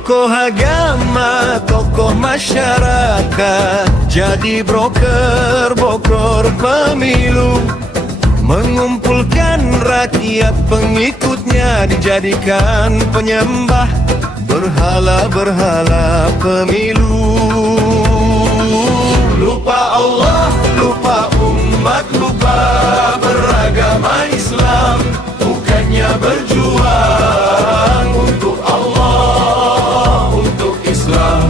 tokoh agama, tokoh masyarakat, jadi broker pemilu, mengumpulkan rakyat pengikutnya, dijadikan penyembah berhala pemilu. Lupa Allah, lupa umat, lupa beragama Islam, bukannya berjuang untuk Allah, untuk Islam.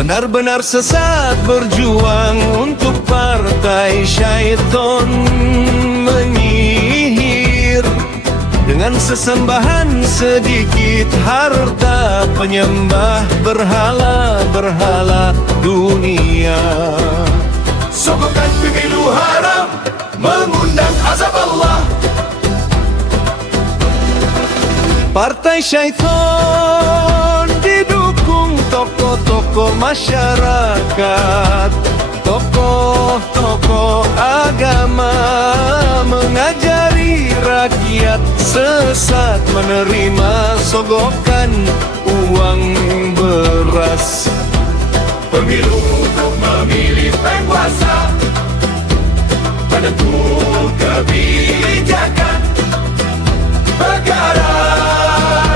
Benar-benar sesat berjuang untuk partai syaitan menyihir, dengan sesembahan sedikit harta, penyembah berhala dunia. Sogokkan pemilu haram, mengundang azab Allah. Partai syaitan didukung tokoh-tokoh masyarakat, tokoh agama, mengajari rakyat sesat, menerima sogokan uang beras. Pemilu untuk memilih penguasa, penentu kebijakan negara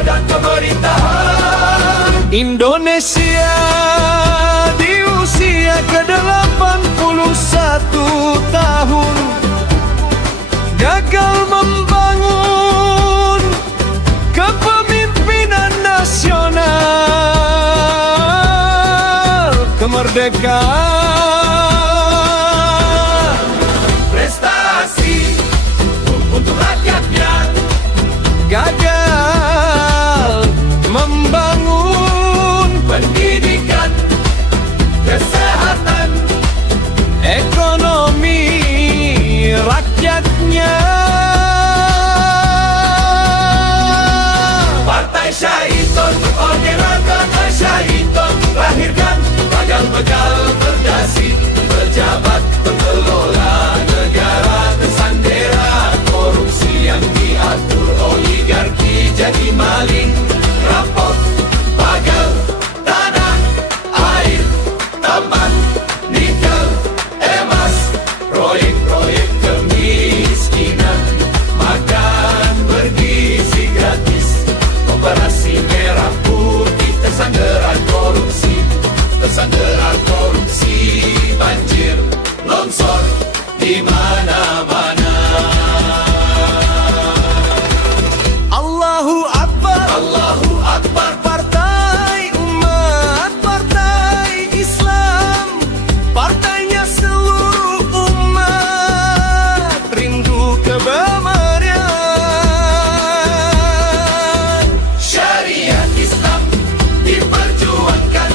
dan pemerintahan. Indonesia di usia ke-81 tahun gagal membangun kepemimpinan nasional, kemerdekaan, prestasi untuk rakyatnya, gagal membangun pendidikan, kesehatan, ekonomi rakyatnya. Partai syaitan, order agama syaitan, lahirkan begal-begal berdasi, pejabat pengelola negara tersandera korupsi yang diatur oligarki, jadi maling, rampok, bagal tanah, air, tambang, nikel, emas, proyek-proyek kemiskinan, makan bergizi gratis, operasi merah putih, tersandaran korupsi, banjir, longsor di mana-mana. Allahu Akbar, Allahu Akbar. Partai umat, partai Islam, partainya seluruh umat, rindu kebenaran. Syariat Islam diperjuangkan,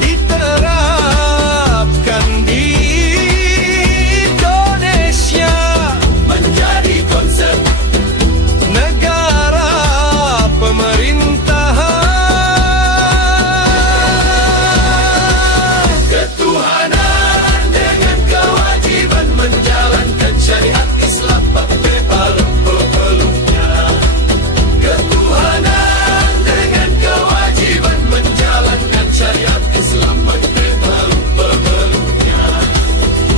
diterapkan di Indonesia, menjadi konsep negara pemerintahan. Ketuhanan dengan kewajiban menjalankan syariat Islam, peluk-peluknya. Ketuhanan dengan kewajiban menjalankan syariat Islam, peluk-peluknya.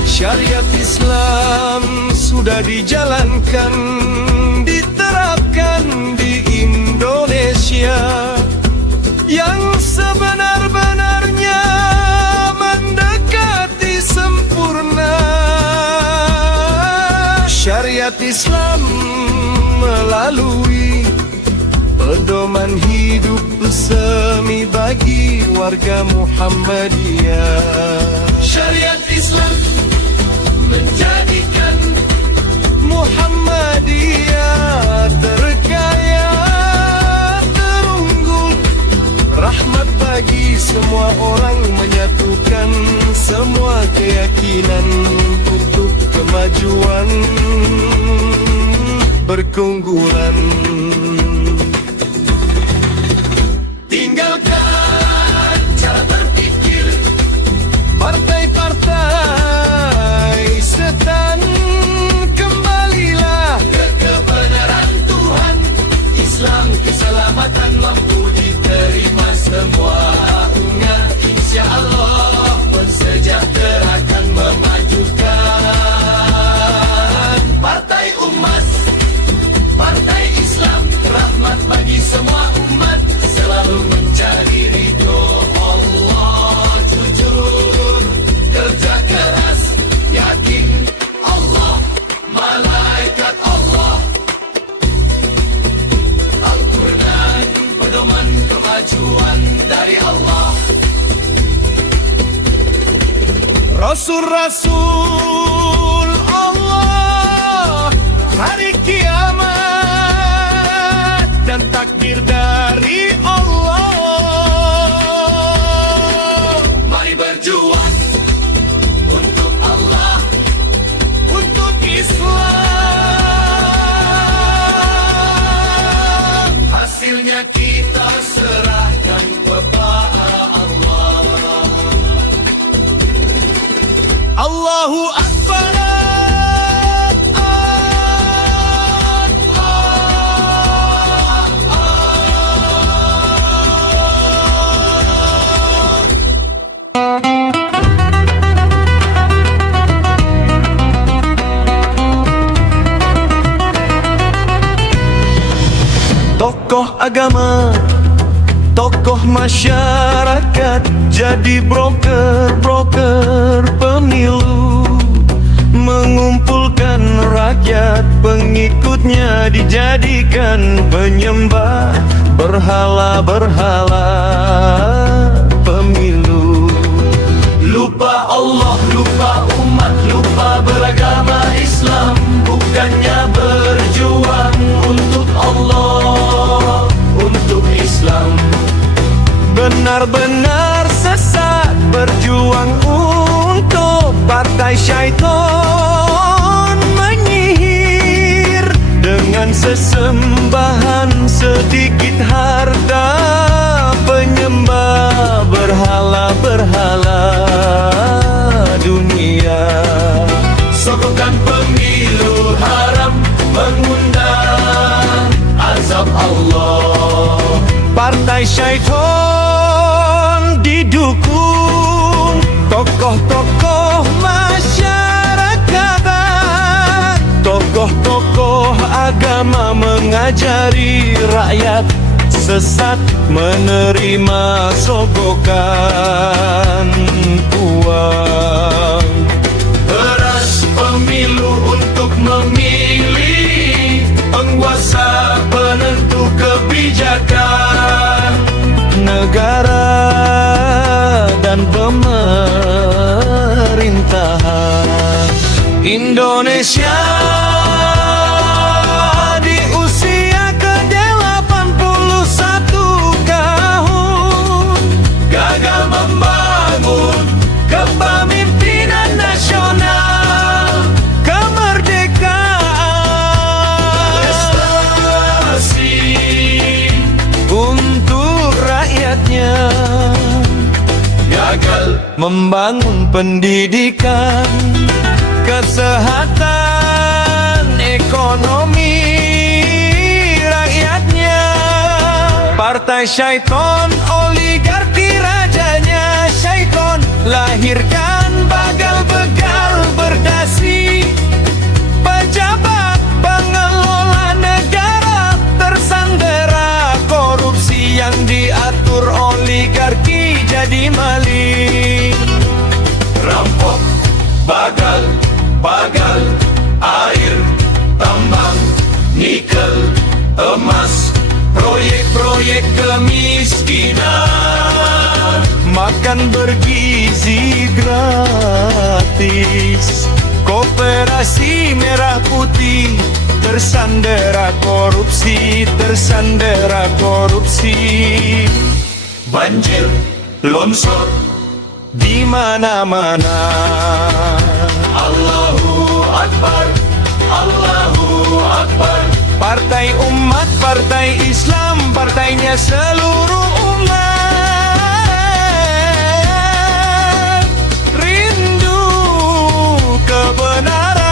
Syariat Islam sudah dijalankan, diterapkan di Indonesia, yang sebenar-benarnya mendekati sempurna. Syariat Islam melalui pedoman hidup semi bagi warga Muhammadiyah. Syariat Islam menjadikan Muhammadiyah terkaya, terunggul, rahmat bagi semua orang, menyatukan semua keyakinan untuk kemajuan berkeunggulan. Tinggalkan cara berpikir partai-partai setan, kembalilah ke kebenaran Tuhan. Islam Rasul-Rasul Allah, hari kiamat dan takdir dari Allah. Mari berjuang untuk Allah, untuk Islam. Hasilnya kita serahkan kepada Allah. Allahu Akbar. Tokoh agama, tokoh masyarakat, jadi broker pemilu, mengumpulkan rakyat, pengikutnya dijadikan penyembah berhala pemilu. Lupa Allah, lupa umat, lupa beragama Islam, bukannya berjuang untuk Allah, untuk Islam. Benar-benar sesat, berjuang untuk partai syaitan, menyihir dengan sesembahan sedikit harta, penyembah berhala dunia. Sokongan pemilu haram, mengundang azab Allah. Partai syaitan didukung tokoh-tokoh masyarakat, tokoh-tokoh agama mengajari rakyat sesat, menerima sogokan uang. Beras pemilu untuk memilih penguasa penentu kebijakan negara dan pemerintahan Indonesia. Di usia ke-81 tahun, gagal membangun kepemimpinan nasional, kemerdekaan, prestasi untuk rakyatnya. Gagal membangun pendidikan, kesehatan, ekonomi rakyatnya. Partai syaitan, oligarki rajanya syaitan, lahirkan bagal-begal berdasi. Pejabat pengelola negara tersandera korupsi yang diatur oligarki jadi maling. Rampok, bagal air, tambang, nikel, emas, proyek-proyek kemiskinan, makan bergizi gratis, koperasi merah putih tersandera korupsi, banjir, longsor di mana-mana. Allahu Akbar, Allahu Akbar. Partai umat, partai Islam, partainya seluruh umat. Rindu kebenaran,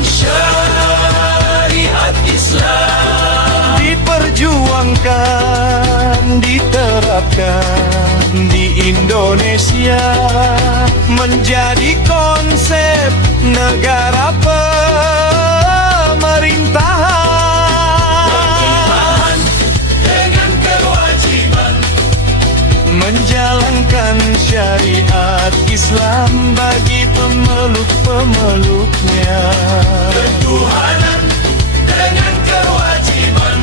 syariat Islam diperjuangkan, diterapkan di Indonesia, menjadi konsep negara pemerintahan dengan kewajiban menjalankan syariat Islam bagi pemeluk-pemeluknya. Ketuhanan dengan kewajiban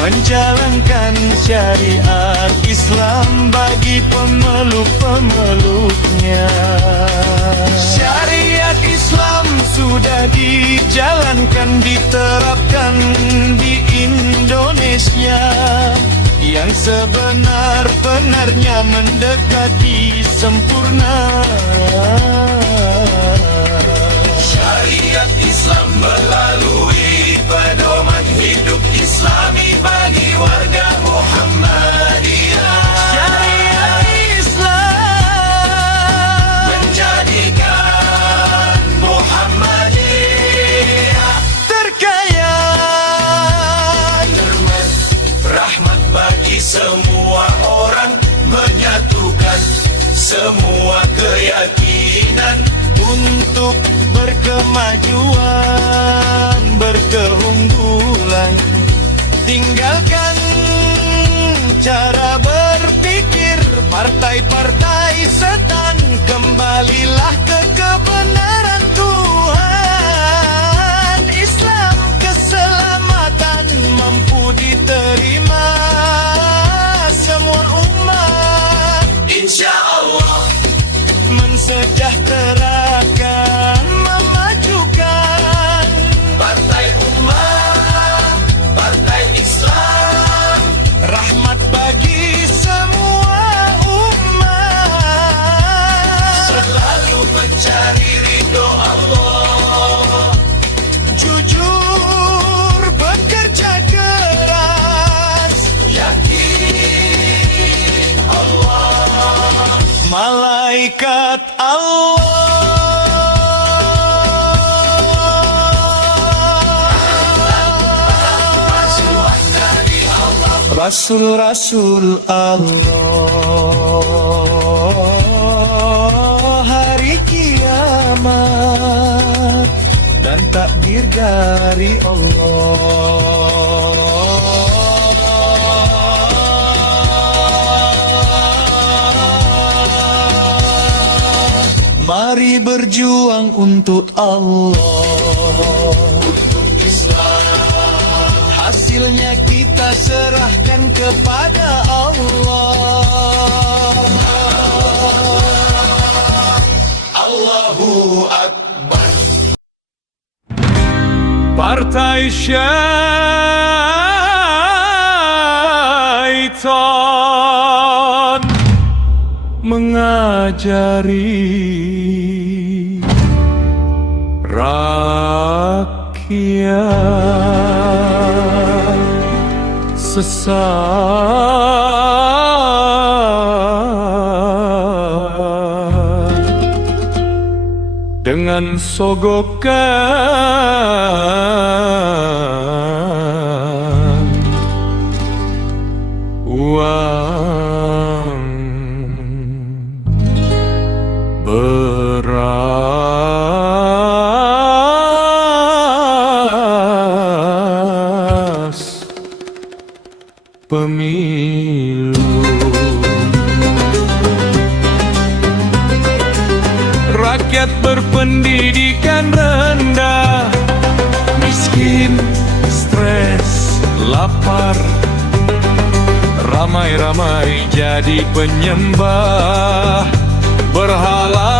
menjalankan syariat Islam bagi pemeluk-pemeluk dunia. Syariat Islam sudah dijalankan, diterapkan di Indonesia, yang sebenar-benarnya mendekati sempurna. Syariat Islam melalui pedoman hidup Islami bagi warga Muhammadiyah. Syariat Islam menjadikan Muhammadiyah terkaya, dermawan, rahmat bagi semua orang, menyatukan semua keyakinan untuk berkemajuan, berkeunggulan. Tinggalkan cara berpikir partai-partai setan, kembalilah ke kebenaran Tuhan. Islam keselamatan mampu diterima semua umat, insya Allah mensejahterakan, memajukan partai umat, partai Islam, rahmat bagi semua umat, selalu mencari ridho Allah, jujur bekerja keras, yakin Allah, malaikat Allah, Rasul-Rasul Allah, hari kiamat dan takdir dari Allah. Mari berjuang untuk Allah, untuk Islam. Hasilnya kita serahkan kepada Allah. Allahu Akbar. Partai syaitan mengajari rakyat sesat dengan sogokan uang beras pemilu. Rakyat berpendidikan rendah, miskin, stres, lapar, ramai-ramai jadi penyembah berhala.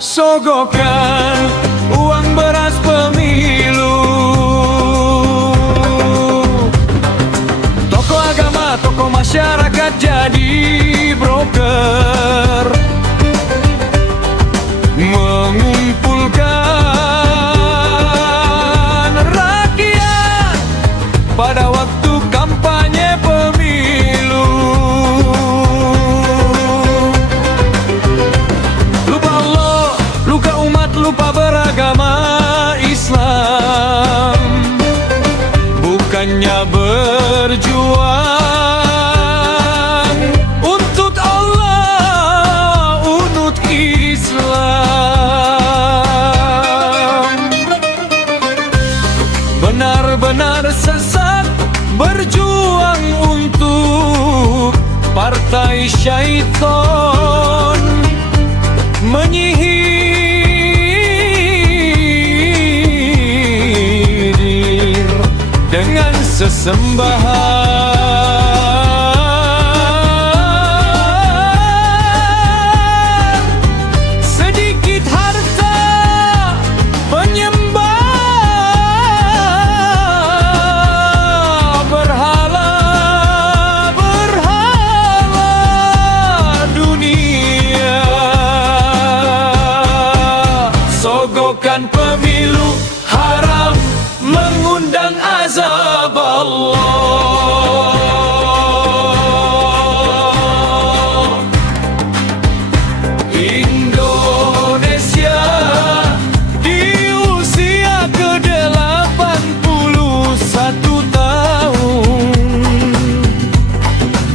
Sogokan uang beras pemilu. Tokoh agama, tokoh masyarakat jadi broker, mengumpulkan rakyat pada waktu kampanye pemilu. Lupa Allah, luka umat, lupa beragama Islam. Bukannya berjuang untuk Allah, unut Islam. Benar-benar sesat berjuang untuk partai syaitan, menyihiri sesembahan. Sedikit harta penyembah berhala dunia. Sogokan pemilu haram mengundang azab Allah. Indonesia di usia ke-81 tahun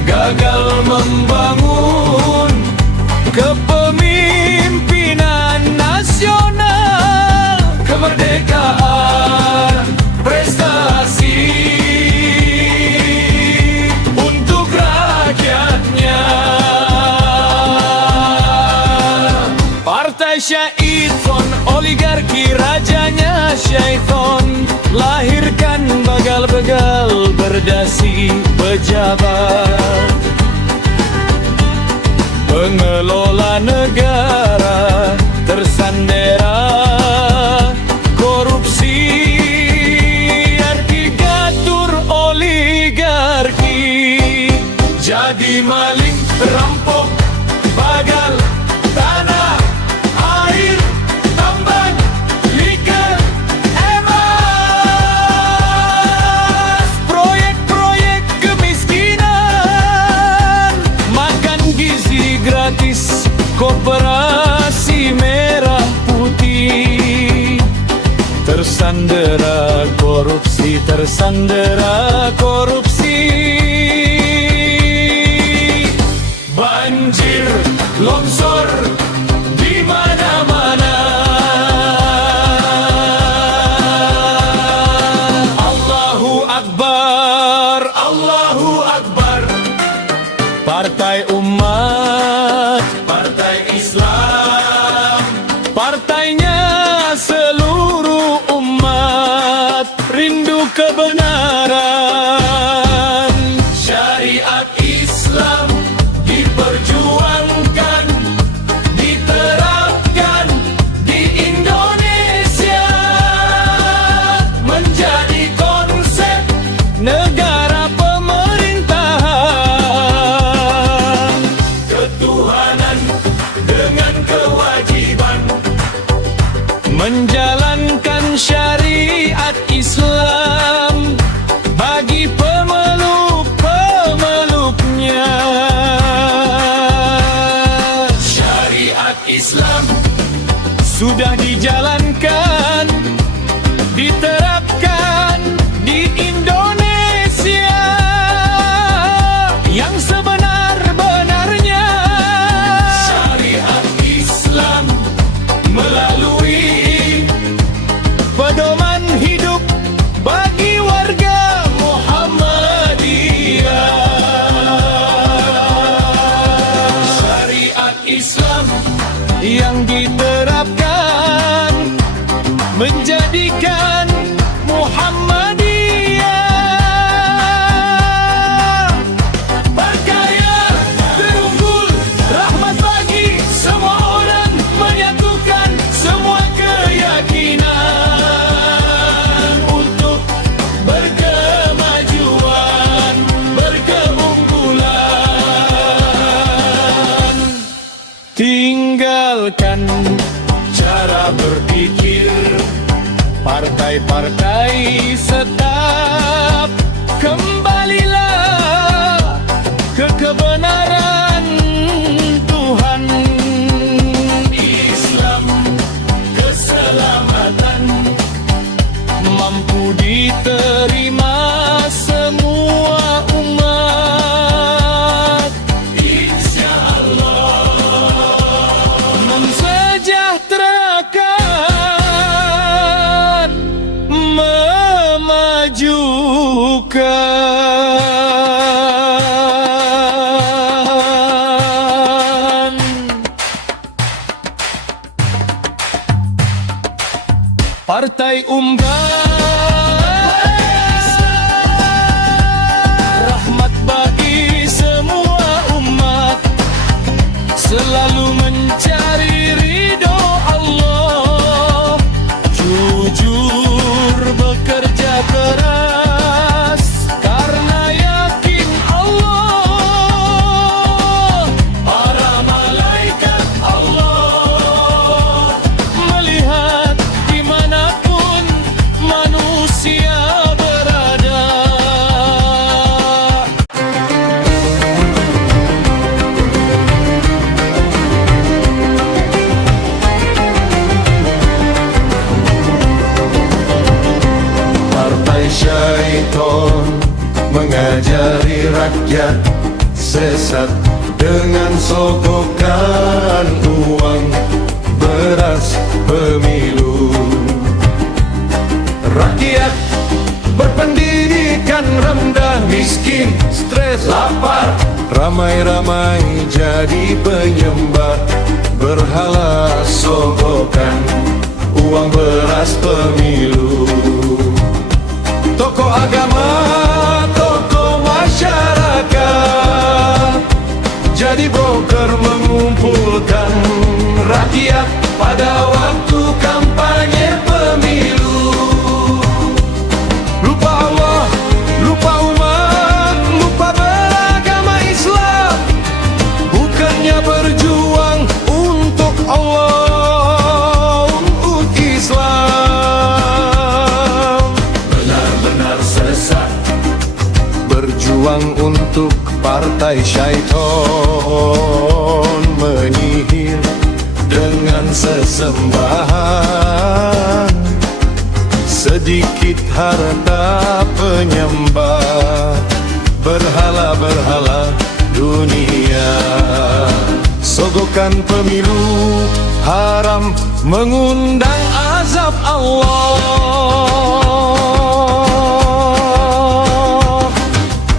gagal membangun kepemimpinan nasional. Kemerdekaan prestasi untuk rakyatnya. Partai syaiton, oligarki rajanya syaiton, lahirkan begal-begal berdasi pejabat. Pengelola negara tersandera korupsi, arkigatur oligarki. Jadi maling, rampok, bagal tanah, air, tambang, nikel, emas. Proyek-proyek kemiskinan, makan gizi gratis, koperasi merah putih. Tersandera korupsi, tersandera korupsi. Banjir, longsor di mana-mana. Allahu Akbar, Allahu Akbar. Partai Umat, Partai Islam, partainya seluruh umat rindu kebenaran. Syariat Islam diperjuangkan, diterapkan di Indonesia, menjadi konsep negara pemerintahan. Ketuhanan dengan kewajiban menjalankan syariat Islam bagi pemeluk-pemeluknya. Syariat Islam sudah dijalankan, diterapkan di Indonesia yang sebenar-benarnya. Syariat Islam melalui pedoman hidup bagi warga Muhammadiyah. Syariat Islam yang diterapkan menjadikan Muhammadiyah berkaya, terunggul, rahmat bagi semua orang, menyatukan semua keyakinan untuk berkemajuan, berkeunggulan. Tinggalkan cara berpikir partai-partai setap, kembalilah ke kebenaran Tuhan. Islam keselamatan mampu diterima semua umat. InsyaAllah mensejahterakan, memajukan. Partai Umat syaitan mengajari rakyat sesat dengan sogokan uang beras pemilu. Rakyat berpendidikan rendah, miskin, stres, lapar, ramai-ramai jadi penyembah berhala sogokan uang beras pemilu. Tokoh agama, tokoh masyarakat jadi broker mengumpulkan rakyat pada waktu kampanye pemilu. Lupa Allah, lupa umat, lupa beragama Islam, bukannya berjuang untuk Allah, untuk Islam. Benar-benar sesat berjuang untuk partai syaitan, menyihir dengan sesembahan, sedikit harta penyembah berhala-berhala dunia. Sogokan pemilu haram mengundang azab Allah.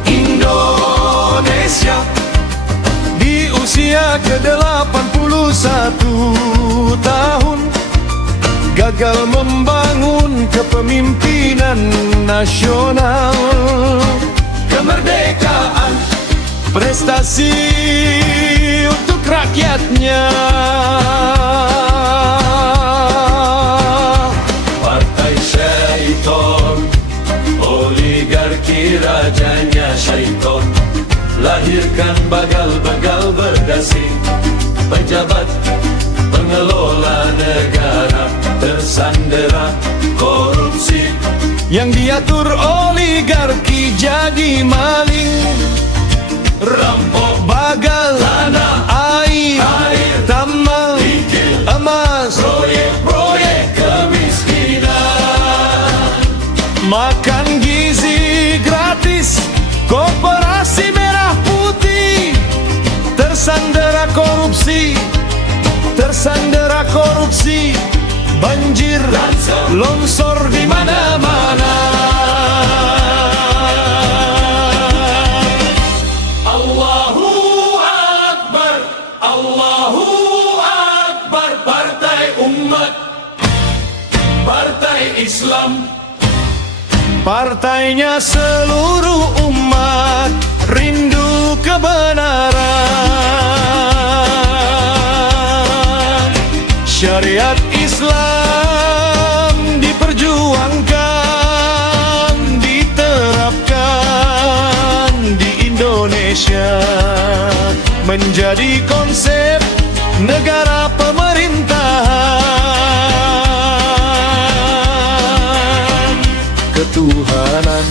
Indonesia di usia ke-81 tahun gagal membangun kepemimpinan nasional. Kemerdekaan, prestasi untuk rakyatnya. Partai syaitan, oligarki rajanya syaitan, lahirkan bagal-bagal berdasi, pejabat pengelola negara tersandera korupsi. Yang diatur oligarki jadi maling, rampok, bagal, tanah, air, tambang, emas, proyek-proyek kemiskinan. Makan gizi gratis, koperasi merah putih, tersandera korupsi, tersandera korupsi, banjir, longsor di mana-mana. Allahu Akbar, Allahu Akbar, partai umat, partai Islam, partainya seluruh umat rindu kebenaran. Syariat Islam diperjuangkan, diterapkan di Indonesia, menjadi konsep negara pemerintahan. Ketuhanan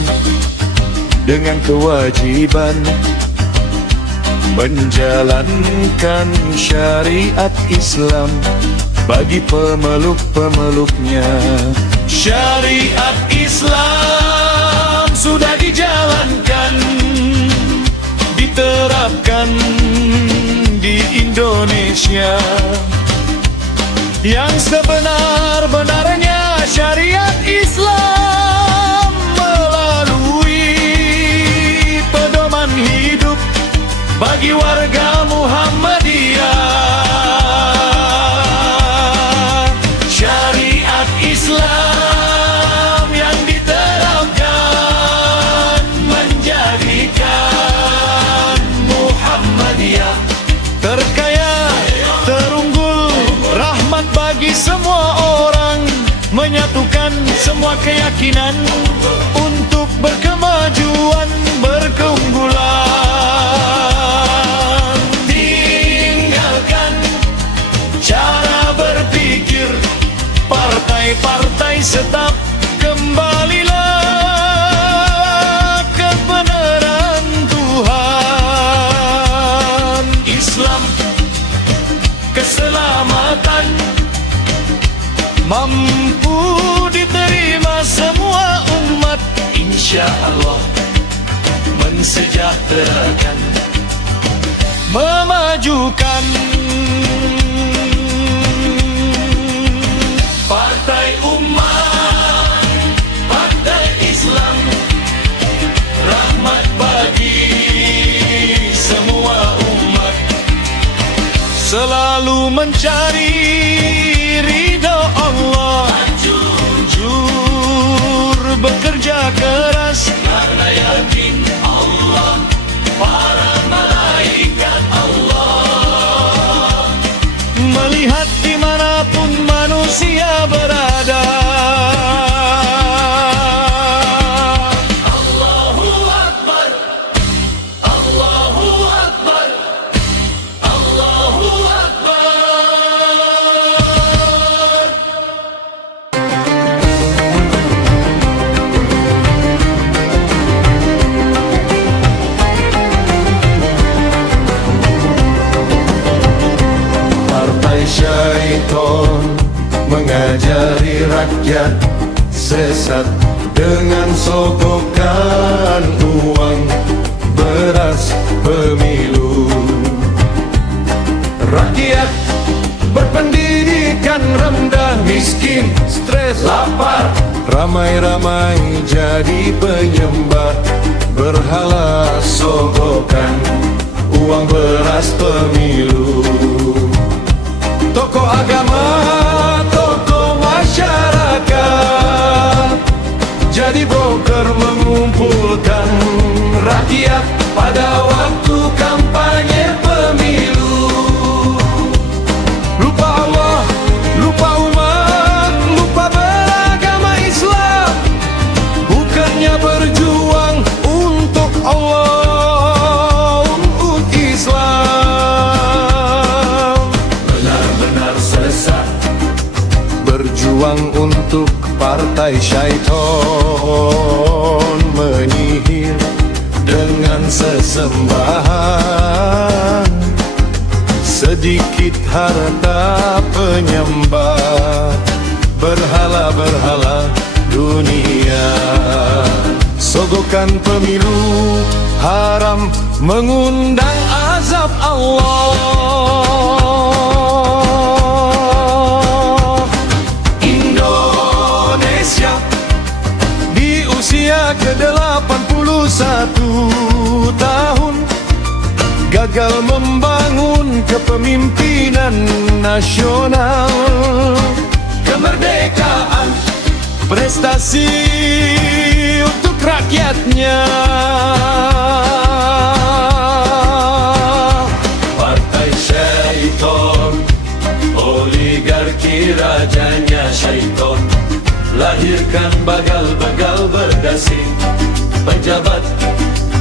dengan kewajiban menjalankan syariat Islam bagi pemeluk-pemeluknya. Syariat Islam sudah dijalankan, diterapkan di Indonesia. Yang sebenar-benarnya syariat Islam melalui pedoman hidup bagi warga Muhammadiyah. Syariat Islam yang diterapkan menjadikan Muhammadiyah terkaya, terunggul, rahmat bagi semua orang, menyatukan semua keyakinan untuk berkemajuan, berkeunggulan. Tinggalkan cara berpikir partai-partai setap, kembalilah kebenaran Tuhan. Islam, keselamatan, mampu diterima semua umat, insya insya Allah mensejahterakan, memajukan. Partai Umat, Partai Islam, rahmat bagi semua umat, selalu mencari ridha Allah, jujur bekerja keras, karena yakin Allah, para malaikat Allah melihat dimanapun manusia berada. Allahu Akbar, Allahu Akbar, Allahu Akbar. Partai syaitan mengajari rakyat sesat dengan sogokan uang beras pemilu. Rakyat berpendidikan rendah, miskin, stres, lapar, ramai-ramai jadi penyembah berhala sogokan uang beras pemilu. Tokoh agama, tokoh masyarakat jadi broker mengumpulkan rakyat pada waktu kampanye pemilu. Lupa Allah, lupa umat, lupa beragama Islam, bukannya berjuang untuk Allah, untuk Islam. Benar-benar sesat berjuang untuk partai syaitan, menyihir dengan sesembahan, sedikit harta penyembah berhala-berhala dunia. Sogokan pemilu haram mengundang azab Allah. Indonesia di usia ke-81 tahun gagal membangun kepemimpinan nasional. Kemerdekaan, prestasi untuk rakyatnya. Partai syaitan, oligarki rajanya syaitan, lahirkan bagal-bagal berdasi, pejabat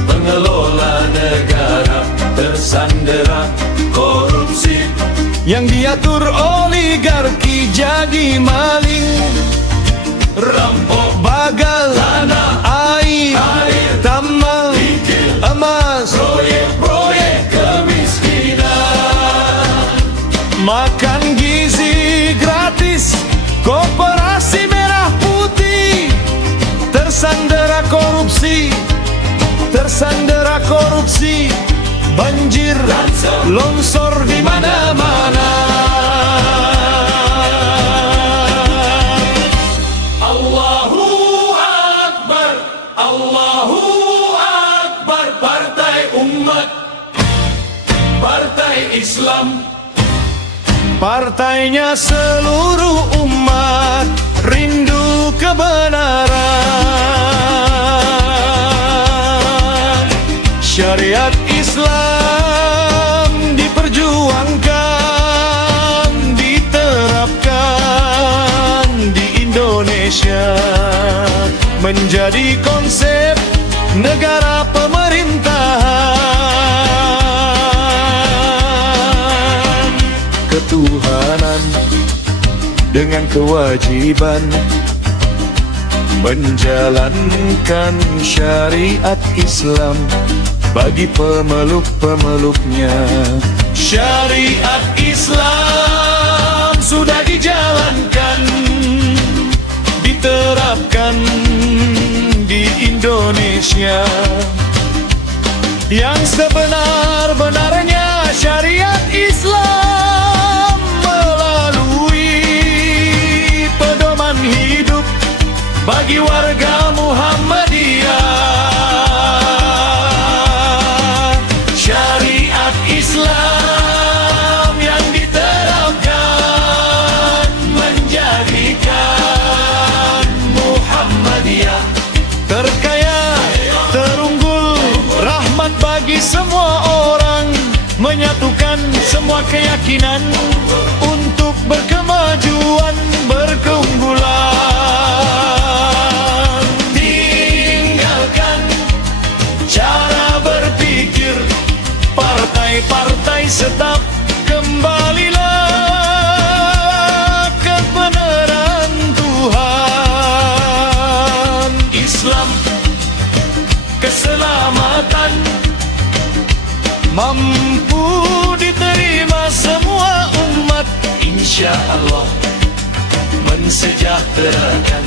pengelola negara tersandera korupsi. Yang diatur oligarki jadi maling, rampok, bagal, tanah, air, tambang, emas, proyek-proyek kemiskinan. Makan gizi gratis, koperasi merah putih, tersandera korupsi, tersandera korupsi, banjir, longsor di mana-mana. Allahu Akbar, Allahu Akbar. Partai Umat, Partai Islam, partainya seluruh umat rindu kebenaran. Syariat Islam diperjuangkan, diterapkan di Indonesia, menjadi konsep negara pemerintahan. Ketuhanan dengan kewajiban menjalankan syariat Islam bagi pemeluk-pemeluknya. Syariat Islam sudah dijalankan, diterapkan di Indonesia. Indonesia. Yang sebenar-benarnya syariat Islam melalui pedoman hidup bagi warga Muhammadiyah. Syariat Islam yang diterapkan menjadikan Muhammadiyah terkaya, terunggul, rahmat bagi semua orang, menyatukan semua keyakinan untuk berkemajuan, berkeunggulan. Tinggalkan cara berpikir partai-partai, setap kembalilah ke kebenaran Tuhan. Islam, keselamatan, mampu diterima semua umat, insya Allah mensejahterakan,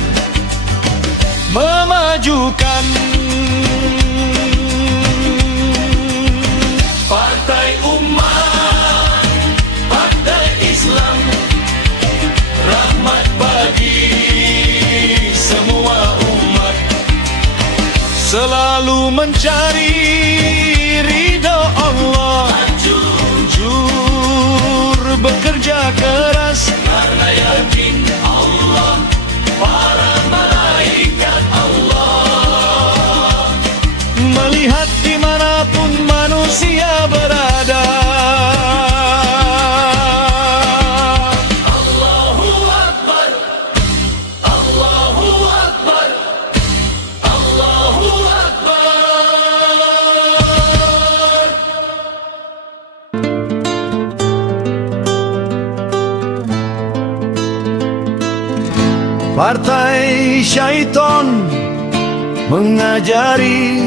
memajukan. Partai Umat, Partai Islam, rahmat bagi semua umat, selalu mencari ridha Allah, jujur bekerja keras karena yakin Allah, para malaikat Allah melihat dimanapun manusia berada. Allahu Akbar, Allahu Akbar, Allahu Akbar. Partai syaiton mengajari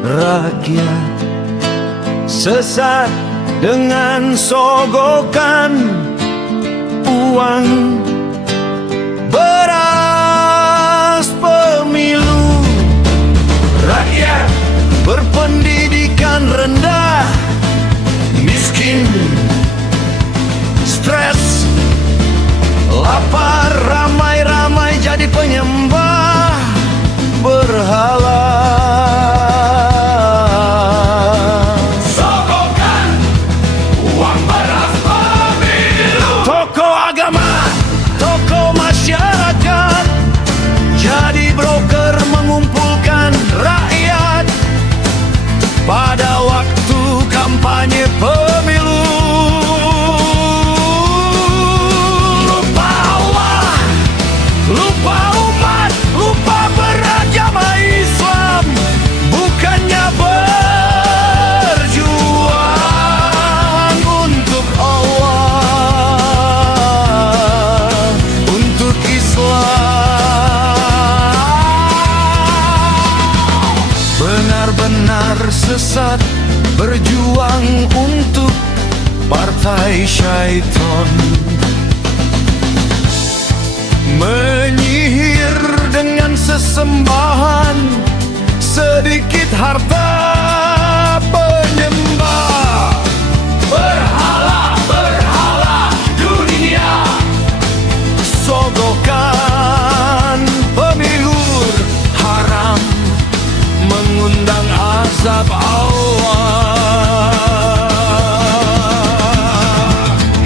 rakyat sesat dengan sogokan uang, beras pemilu. Rakyat berpendidikan rendah, miskin, stres, lapar, ramai-ramai jadi penyembah berhala. Sogokan uang, beras pemilu. Tokoh agama, tokoh masyarakat jadi broker mengumpulkan rakyat pada waktu kampanye pemilu. Lupa Allah, lupa umat, lupa beragama Islam, bukannya berjuang untuk Allah, untuk Islam. Benar-benar sesat berjuang untuk partai syaiton, menyihir dengan sesembahan, sedikit harta penyembah berhala, berhala dunia, sogokan pemilu haram, mengundang azab Allah.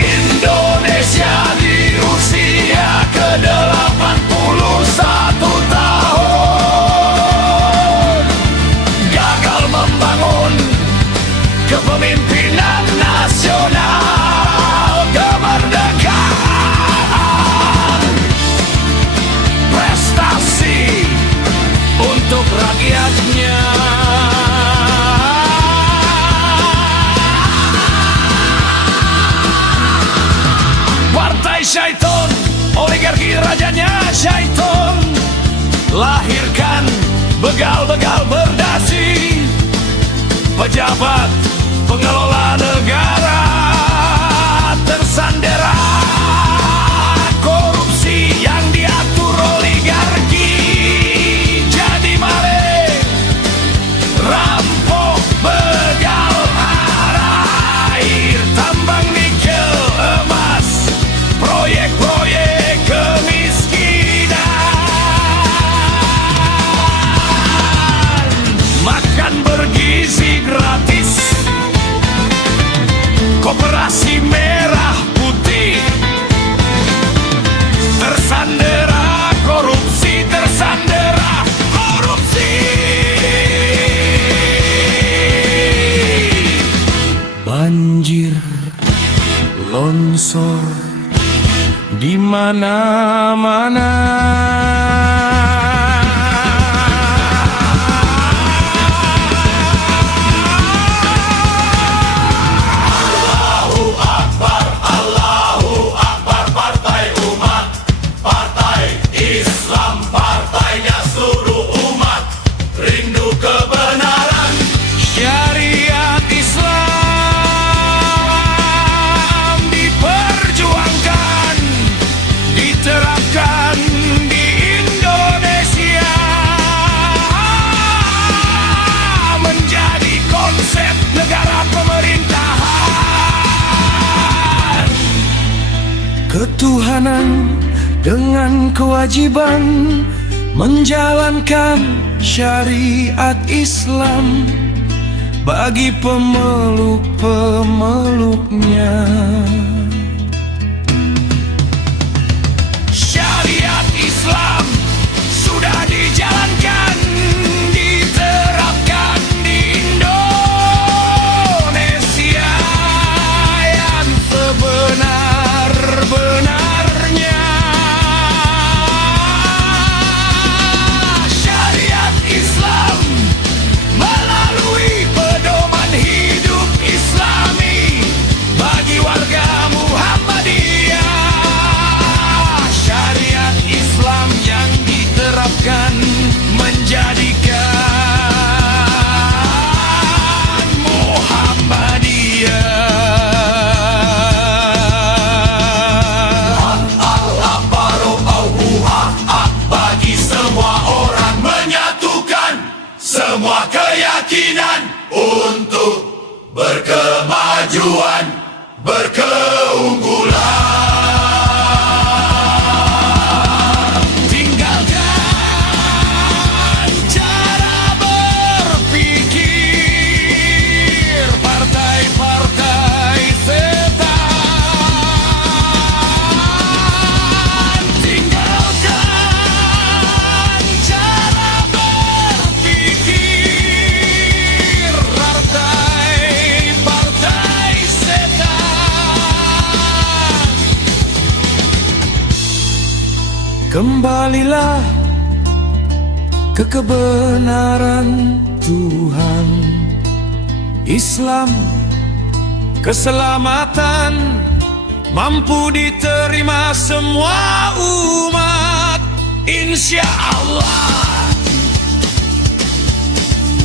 Indonesia di usia ke-81 tahun gagal membangun kepemimpinan nasional, kemerdekaan, prestasi untuk rakyatnya. Partai syaiton, oligarki rajanya syaiton, lahirkan begal-begal berdasi, pejabat pengelola negara tersandera korupsi yang diatur oligarki. Jadi mari mana-mana. Islam partainya seluruh umat, rindu kebenaran. Syariat Islam diperjuangkan, diterapkan di Indonesia, menjadi konsep negara pemerintahan. Ketuhanan dengan kewajiban menjalankan syariat Islam bagi pemeluk-pemeluknya. Syariat Islam sudah dijalankan, diterapkan di Indonesia yang sebenar-benarnya. Syariat Islam melalui pedoman hidup Islami bagi warga Muhammadiyah. Syariat Islam yang diterapkan menjadikan Muhammadiyah Bagi semua orang, menyatukan semua keyakinan untuk berkemajuan, berkeunggulan. Tinggalkan cara berpikir partai-partai setan. Tinggalkan cara berpikir partai-partai setan. Kembalilah ke kebenaran Tuhan. Islam, keselamatan mampu diterima semua umat, insya Allah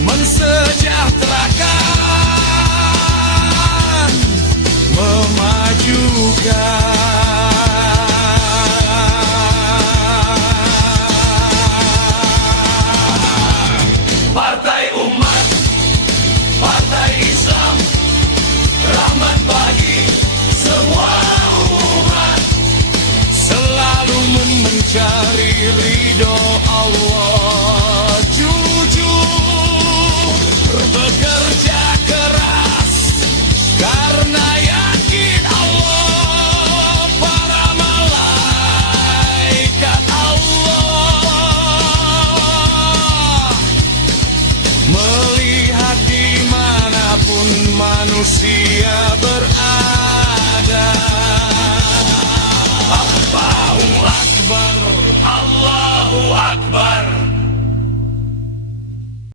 mensejahterakan, memajukan. Partai umat, partai Islam, rahmat bagi semua umat, Selalu mencari ridho Allah, jujur bekerja keras karena yakin Allah, para malaikat Allah melihat dimanapun manusia